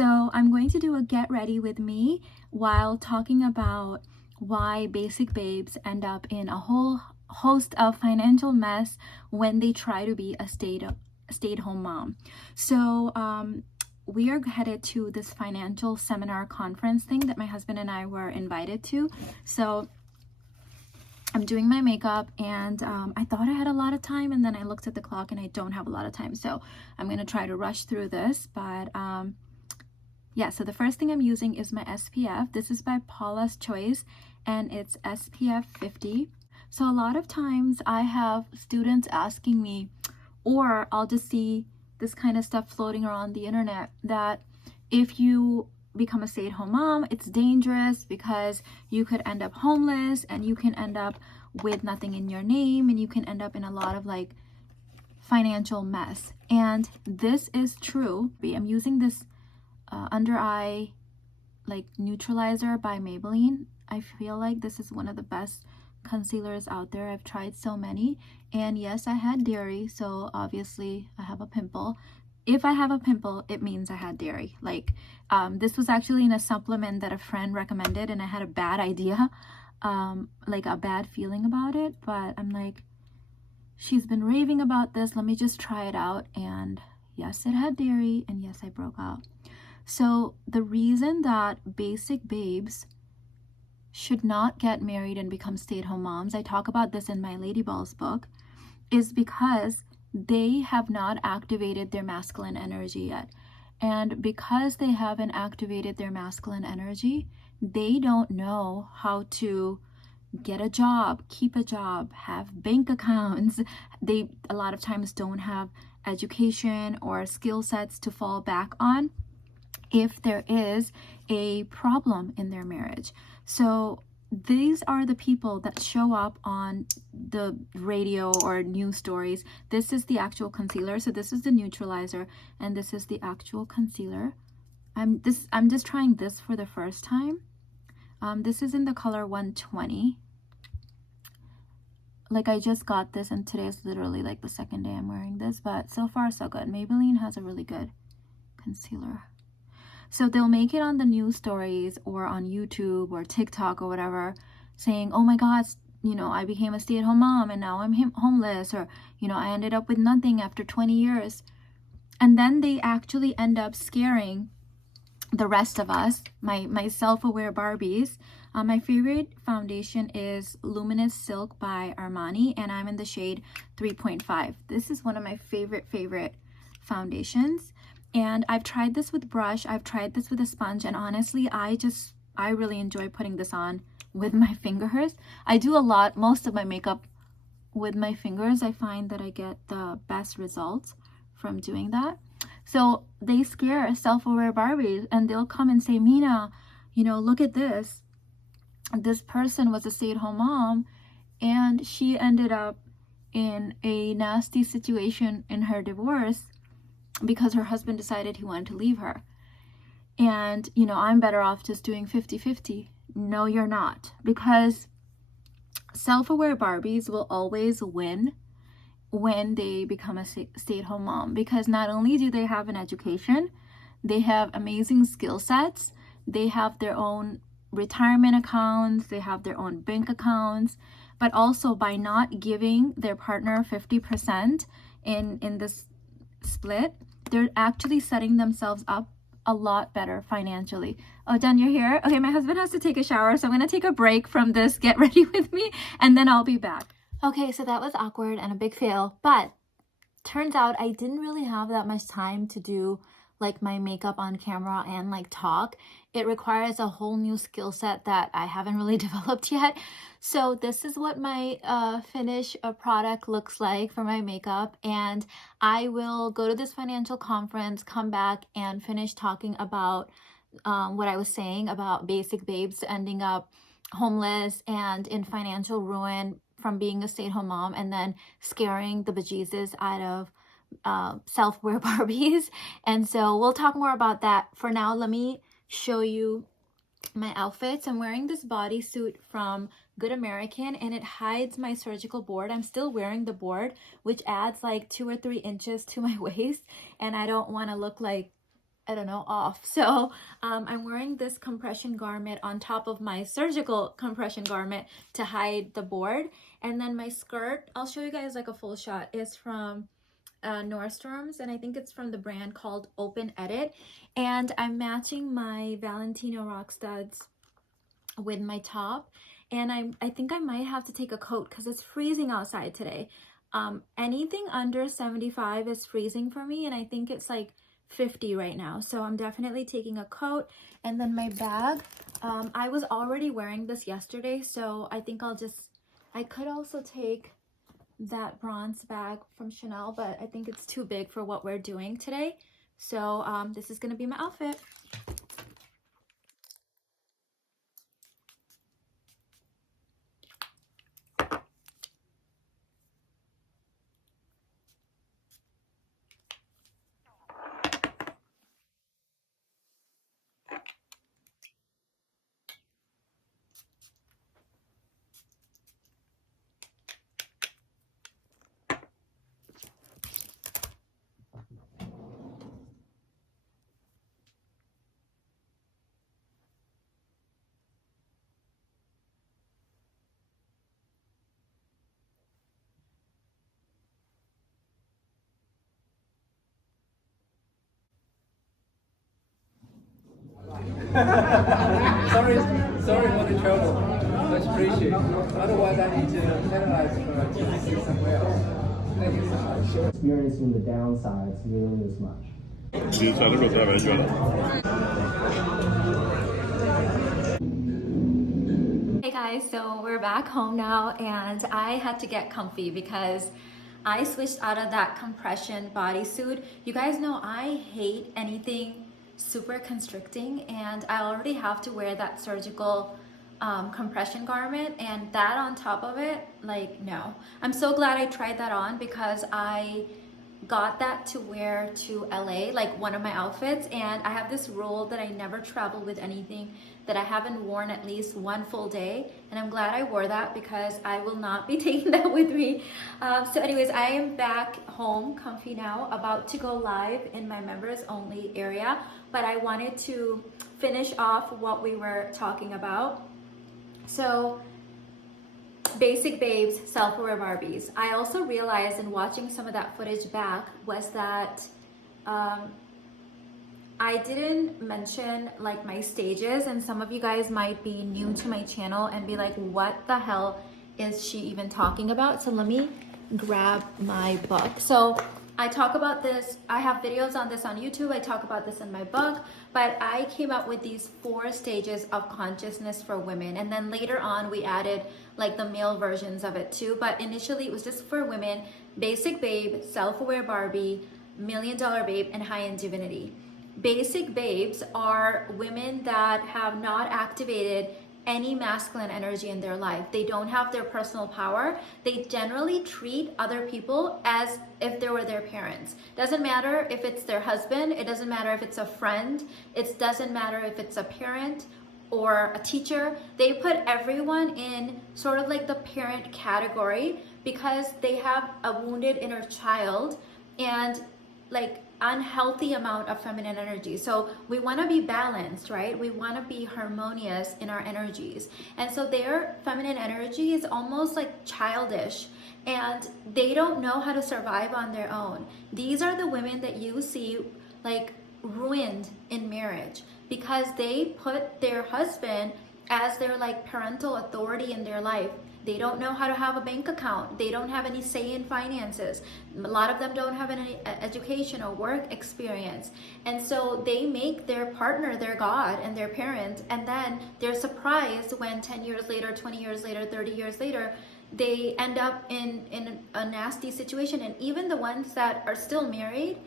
So I'm going to do a get ready with me while talking about why basic babes end up in a whole host of financial mess when they try to be a stay-at-home mom. So we are headed to this financial seminar conference thing that my husband and I were invited to. So I'm doing my makeup, and I thought I had a lot of time, and then I looked at the clock and I don't have a lot of time. So I'm going to try to rush through this, but yeah, so the first thing I'm using is my SPF. This is by Paula's Choice, and it's SPF 50. So a lot of times I have students asking me, or I'll just see this kind of stuff floating around the internet, that if you become a stay-at-home mom, it's dangerous because you could end up homeless, and you can end up with nothing in your name, and you can end up in a lot of like financial mess. And this is true. I'm using this under eye like neutralizer by Maybelline. I feel like this is one of the best concealers out there. I've tried so many, and yes, I had dairy, so obviously I have a pimple. If I have a pimple, it means I had dairy. Like this was actually in a supplement that a friend recommended, and I had a bad idea, like a bad feeling about it, but I'm like, she's been raving about this, let me just try it out. And yes, it had dairy, and yes, I broke out. So the reason that basic babes should not get married and become stay-at-home moms, I talk about this in my Lady Balls book, is because they have not activated their masculine energy yet. And because they haven't activated their masculine energy, they don't know how to get a job, keep a job, have bank accounts. They a lot of times don't have education or skill sets to fall back on if there is a problem in their marriage. So these are the people that show up on the radio or news stories. This is the actual concealer. So this is the neutralizer, and this is the actual concealer. I'm just trying this for the first time. This is in the color 120. Like, I just got this, and today is literally like the second day I'm wearing this, but so far so good. Maybelline has a really good concealer. So they'll make it on the news stories or on YouTube or TikTok or whatever, saying, oh my God, you know, I became a stay-at-home mom and now I'm homeless, or, you know, I ended up with nothing after 20 years. And then they actually end up scaring the rest of us, my self-aware Barbies. My favorite foundation is Luminous Silk by Armani, and I'm in the shade 3.5. This is one of my favorite foundations. And I've tried this with brush, I've tried this with a sponge, and honestly, I really enjoy putting this on with my fingers. I do most of my makeup with my fingers. I find that I get the best results from doing that. So they scare self-aware Barbies, and they'll come and say, Mina, you know, look at this. This person was a stay-at-home mom, and she ended up in a nasty situation in her divorce because her husband decided he wanted to leave her. And, you know, I'm better off just doing 50-50. No, you're not. Because self-aware Barbies will always win when they become a stay-at-home mom. Because not only do they have an education, they have amazing skill sets. They have their own retirement accounts. They have their own bank accounts. But also, by not giving their partner 50% in this split, they're actually setting themselves up a lot better financially. Oh, Dan, you're here? Okay, my husband has to take a shower, so I'm going to take a break from this get ready with me, and then I'll be back. Okay, so that was awkward and a big fail, but turns out I didn't really have that much time to do like my makeup on camera and like talk. It requires a whole new skill set that I haven't really developed yet. So this is what my finished product looks like for my makeup, and I will go to this financial conference, come back and finish talking about what I was saying about basic babes ending up homeless and in financial ruin from being a stay-at-home mom, and then scaring the bejesus out of self-wear Barbies. And so we'll talk more about that. For now, let me show you my outfits. I'm wearing this bodysuit from Good American, and it hides my surgical board. I'm still wearing the board, which adds like 2 or 3 inches to my waist, and I don't want to look like I don't know, off. So I'm wearing this compression garment on top of my surgical compression garment to hide the board. And then my skirt, I'll show you guys like a full shot, is from Nordstrom's, and I think it's from the brand called Open Edit. And I'm matching my Valentino rock studs with my top. And I think I might have to take a coat because it's freezing outside today. Anything under 75 is freezing for me, and I think it's like 50 right now, so I'm definitely taking a coat. And then my bag, I was already wearing this yesterday, so I think I could also take that bronze bag from Chanel, but I think it's too big for what we're doing today. So this is gonna be my outfit. sorry for the trouble. Much appreciated. Otherwise, I need to analyze somewhere else. Thank you so much. Experiencing the downsides nearly as much. Hey guys, so we're back home now, and I had to get comfy because I switched out of that compression bodysuit. You guys know I hate anything super constricting, and I already have to wear that surgical compression garment, and that on top of it, like, no. I'm so glad I tried that on because I got that to wear to LA, like one of my outfits, and I have this rule that I never travel with anything that I haven't worn at least one full day, and I'm glad I wore that because I will not be taking that with me. So anyways, I am back home, comfy now, about to go live in my members only area, but I wanted to finish off what we were talking about. So basic babes, self-aware Barbies. I also realized in watching some of that footage back was that I didn't mention like my stages, and some of you guys might be new to my channel and be like, what the hell is she even talking about? So let me grab my book. So I talk about this, I have videos on this on YouTube, I talk about this in my book, but I came up with these 4 stages of consciousness for women, and then later on we added like the male versions of it too, but initially it was just for women: basic babe, self-aware Barbie, $1 Million Babe, and high-end divinity. Basic babes are women that have not activated any masculine energy in their life. They don't have their personal power. They generally treat other people as if they were their parents. Doesn't matter if it's their husband, it doesn't matter if it's a friend, it doesn't matter if it's a parent or a teacher. They put everyone in sort of like the parent category because they have a wounded inner child and like unhealthy amount of feminine energy. So we want to be balanced, right? We want to be harmonious in our energies. And so their feminine energy is almost like childish, and they don't know how to survive on their own. These are the women that you see like ruined in marriage because they put their husband as their like parental authority in their life. They don't know how to have a bank account. They don't have any say in finances. A lot of them don't have any education or work experience. And so they make their partner their God and their parent, and then they're surprised when 10 years later, 20 years later, 30 years later, they end up in a nasty situation. And even the ones that are still married,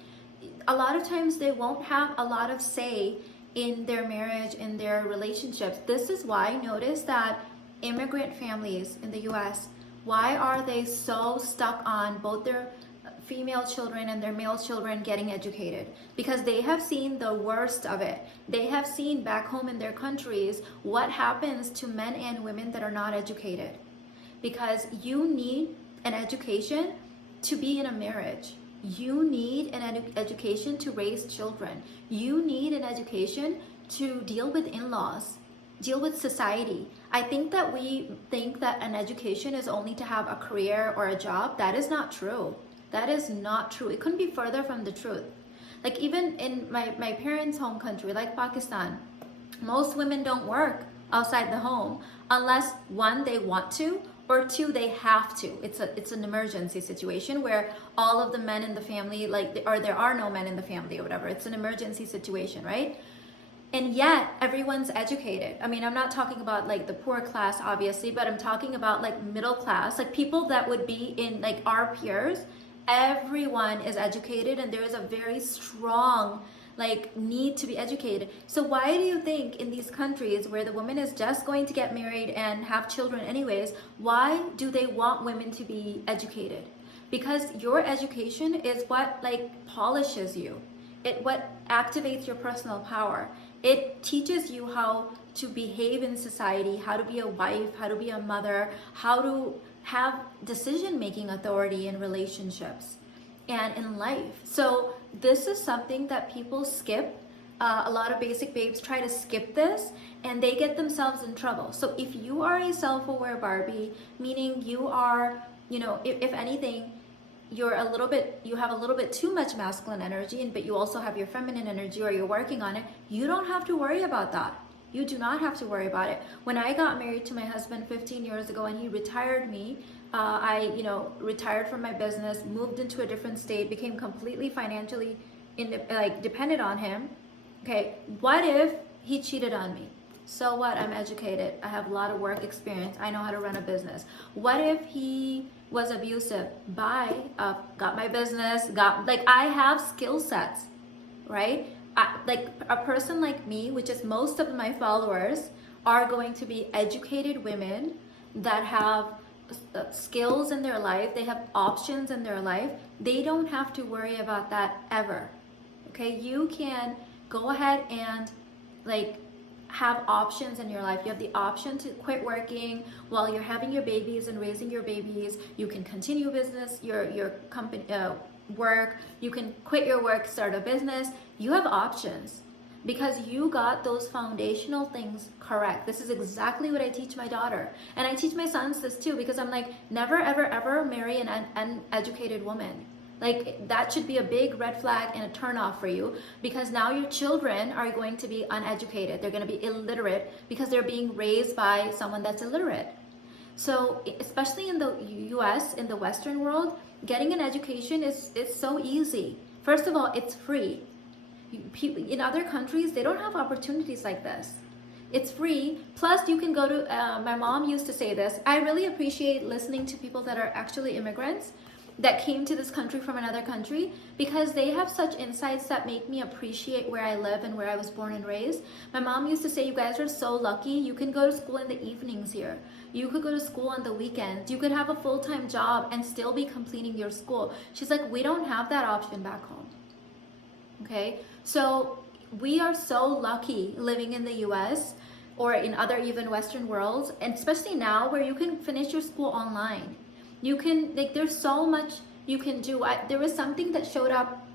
a lot of times they won't have a lot of say in their marriage, in their relationships. This is why, notice that immigrant families in the US, why are they so stuck on both their female children and their male children getting educated? Because they have seen the worst of it. They have seen back home in their countries what happens to men and women that are not educated. Because you need an education to be in a marriage. You need an education to raise children. You need an education to deal with in-laws, deal with society. I think that we think that an education is only to have a career or a job. That is not true. That is not true. It couldn't be further from the truth. Like even in my parents' home country, like Pakistan, most women don't work outside the home unless one, they want to, or two, they have to. It's an emergency situation where all of the men in the family, or there are no men in the family or whatever. It's an emergency situation, right? And yet everyone's educated. I mean, I'm not talking about like the poor class, obviously, but I'm talking about like middle class, like people that would be in like our peers. Everyone is educated, and there is a very strong like need to be educated. So why do you think in these countries where the woman is just going to get married and have children anyways, why do they want women to be educated? Because your education is what like polishes you. What activates your personal power. It teaches you how to behave in society, how to be a wife, how to be a mother, how to have decision-making authority in relationships and in life. So this is something that people skip. A lot of basic babes try to skip this and they get themselves in trouble. So if you are a self-aware Barbie, meaning you are, if anything, you have a little bit too much masculine energy, but you also have your feminine energy, or you're working on it, you don't have to worry about that. You do not have to worry about it. When I got married to my husband 15 years ago and he retired me, I retired from my business, moved into a different state, became completely financially dependent on him. Okay, what if he cheated on me? So what? I'm educated. I have a lot of work experience. I know how to run a business. What if he was abusive? Bye. Got my business. I have skill sets, right? Like a person like me, which is most of my followers, are going to be educated women that have skills in their life. They have options in their life. They don't have to worry about that ever. Okay, you can go ahead and have options in your life. You have the option to quit working while you're having your babies and raising your babies. You can continue business, your company work. You can quit your work, start a business. You have options because you got those foundational things correct. This is exactly what I teach my daughter, and I teach my sons this too, because I'm like, never ever ever marry an uneducated woman. Like, that should be a big red flag and a turn off for you, because now your children are going to be uneducated. They're going to be illiterate because they're being raised by someone that's illiterate. So especially in the US, in the Western world, getting an education is so easy. First of all, it's free. In other countries, they don't have opportunities like this. It's free. Plus, you can go to, my mom used to say this, I really appreciate listening to people that are actually immigrants that came to this country from another country, because they have such insights that make me appreciate where I live and where I was born and raised. My mom used to say, you guys are so lucky. You can go to school in the evenings here. You could go to school on the weekends. You could have a full-time job and still be completing your school. She's like, we don't have that option back home. Okay, so we are so lucky living in the US or in other even Western worlds, and especially now where you can finish your school online. You can, there's so much you can do. There was something that showed up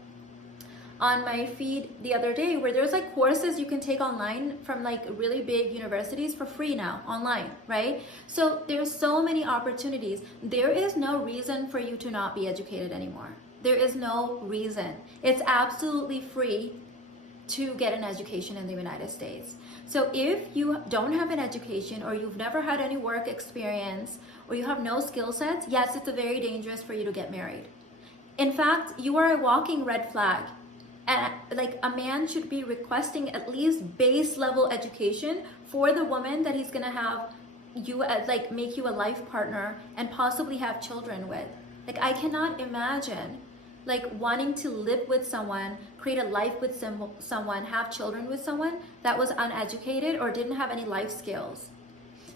on my feed the other day where there's courses you can take online from really big universities for free now online, right? So there's so many opportunities. There is no reason for you to not be educated anymore. There is no reason. It's absolutely free to get an education in the United States. So if you don't have an education, or you've never had any work experience, or you have no skill sets, yes, it's very dangerous for you to get married. In fact, you are a walking red flag. And a man should be requesting at least base level education for the woman that he's gonna have you make you a life partner and possibly have children with. I cannot imagine wanting to live with someone, create a life with someone, have children with someone that was uneducated or didn't have any life skills.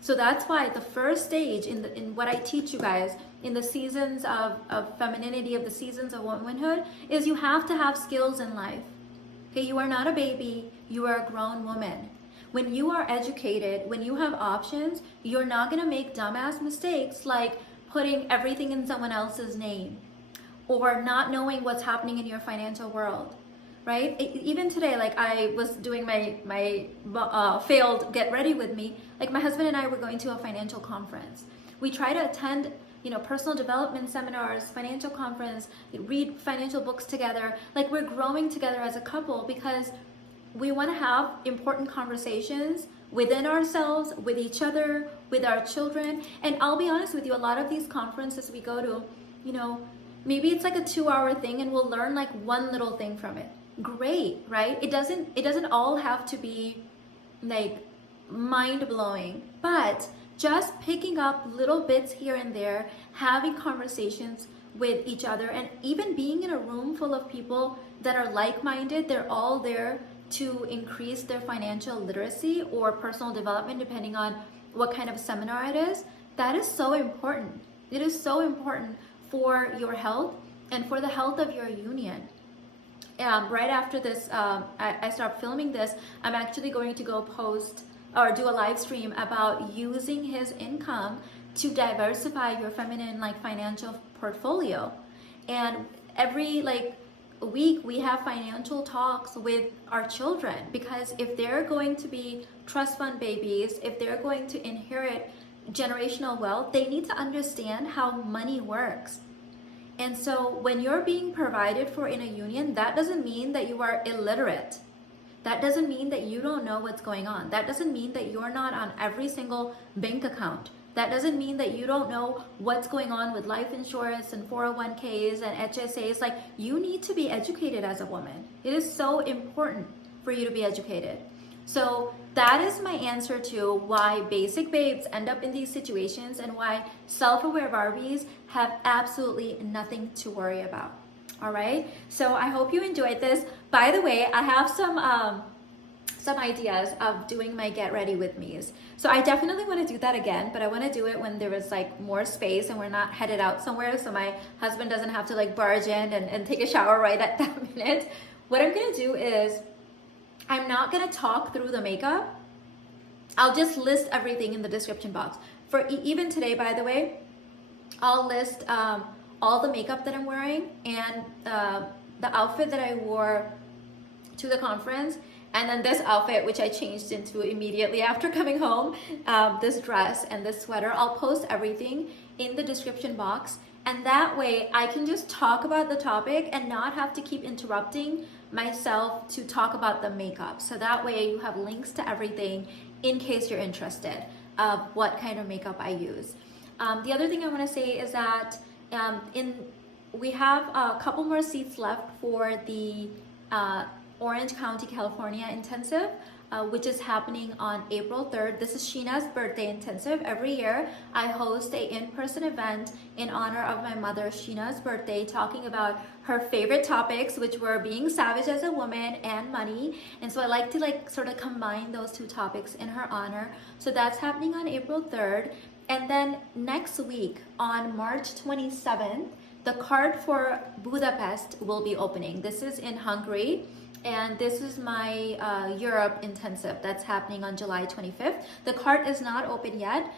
So that's why the first stage in what I teach you guys in the seasons of femininity, of the seasons of womanhood, is you have to have skills in life. Okay, you are not a baby, you are a grown woman. When you are educated, when you have options, you're not gonna make dumbass mistakes like putting everything in someone else's name, or not knowing what's happening in your financial world, right? Even today, like I was doing my failed get ready with me. Like my husband and I were going to a financial conference. We try to attend, you know, personal development seminars, financial conference, read financial books together. Like we're growing together as a couple because we want to have important conversations within ourselves, with each other, with our children. And I'll be honest with you, a lot of these conferences we go to, you know, maybe it's like a 2-hour thing and we'll learn like one little thing from it. Great, right? It doesn't all have to be like mind-blowing, but just picking up little bits here and there, having conversations with each other, and even being in a room full of people that are like-minded, they're all there to increase their financial literacy or personal development, depending on what kind of seminar it is. That is so important. It is so important for your health and for the health of your union. Right after this, I start filming this, I'm actually going to go post or do a live stream about using his income to diversify your feminine like financial portfolio. And every like week we have financial talks with our children, because if they're going to be trust fund babies, if they're going to inherit generational wealth, they need to understand how money works. And so when you're being provided for in a union, that doesn't mean that you are illiterate. That doesn't mean that you don't know what's going on. That doesn't mean that you're not on every single bank account. That doesn't mean that you don't know what's going on with life insurance and 401ks and HSAs. Like, you need to be educated as a woman. It is so important for you to be educated. So that is my answer to why basic babes end up in these situations and why self-aware Barbies have absolutely nothing to worry about. All right, so I hope you enjoyed this. By the way, I have some ideas of doing my get ready with me's. So I definitely want to do that again, but I want to do it when there is like more space and we're not headed out somewhere, so my husband doesn't have to like barge in and take a shower right at that minute. What I'm gonna do is, I'm not gonna talk through the makeup. I'll just list everything in the description box. For even today, by the way, I'll list all the makeup that I'm wearing and the outfit that I wore to the conference, and then this outfit, which I changed into immediately after coming home, this dress and this sweater. I'll post everything in the description box, and that way I can just talk about the topic and not have to keep interrupting myself to talk about the makeup. So that way you have links to everything in case you're interested of what kind of makeup I use. The other thing I want to say is that we have a couple more seats left for the Orange County, California intensive, which is happening on April 3rd. This is Sheena's birthday intensive. Every year I host a in-person event in honor of my mother, Sheena's birthday, talking about her favorite topics, which were being savage as a woman and money. And so I like to like sort of combine those two topics in her honor. So that's happening on April 3rd. And then next week on March 27th, the card for Budapest will be opening. This is in Hungary. And this is my Europe intensive that's happening on July 25th. The cart is not open yet.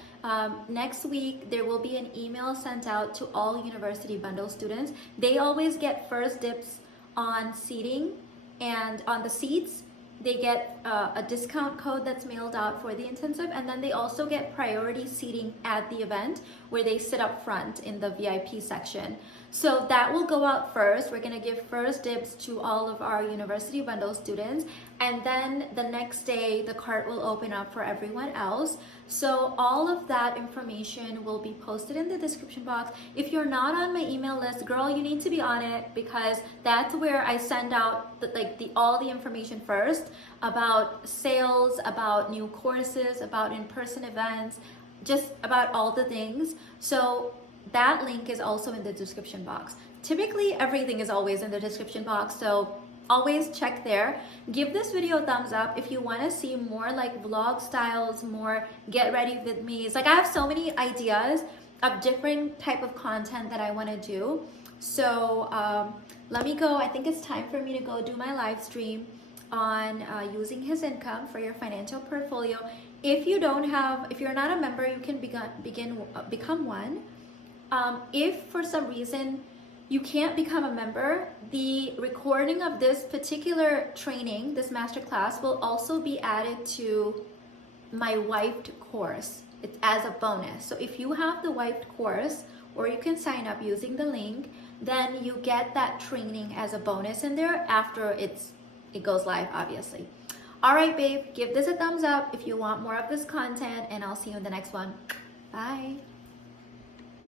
Next week, there will be an email sent out to all University Bundle students. They always get first dibs on seating, and on the seats, they get a discount code that's mailed out for the intensive, and then they also get priority seating at the event where they sit up front in the VIP section. So that will go out first. We're gonna give first dibs to all of our University Bundle students, and then the next day the cart will open up for everyone else. So all of that information will be posted in the description box. If you're not on my email list, girl, you need to be on it, because that's where I send out all the information first about sales, about new courses, about in-person events, just about all the things. So that link is also in the description box. Typically, everything is always in the description box, so always check there. Give this video a thumbs up if you want to see more like vlog styles, more get ready with me. It's like I have so many ideas of different type of content that I want to do. So let me go. I think it's time for me to go do my live stream on using his income for your financial portfolio. If you're not a member, you can become one. If for some reason you can't become a member. The recording of this particular training, this masterclass, will also be added to my wiped course. It's as a bonus. So if you have the wiped course, or you can sign up using the link, then you get that training as a bonus in there after it goes live, obviously. All right, babe, give this a thumbs up if you want more of this content, and I'll see you in the next one. Bye.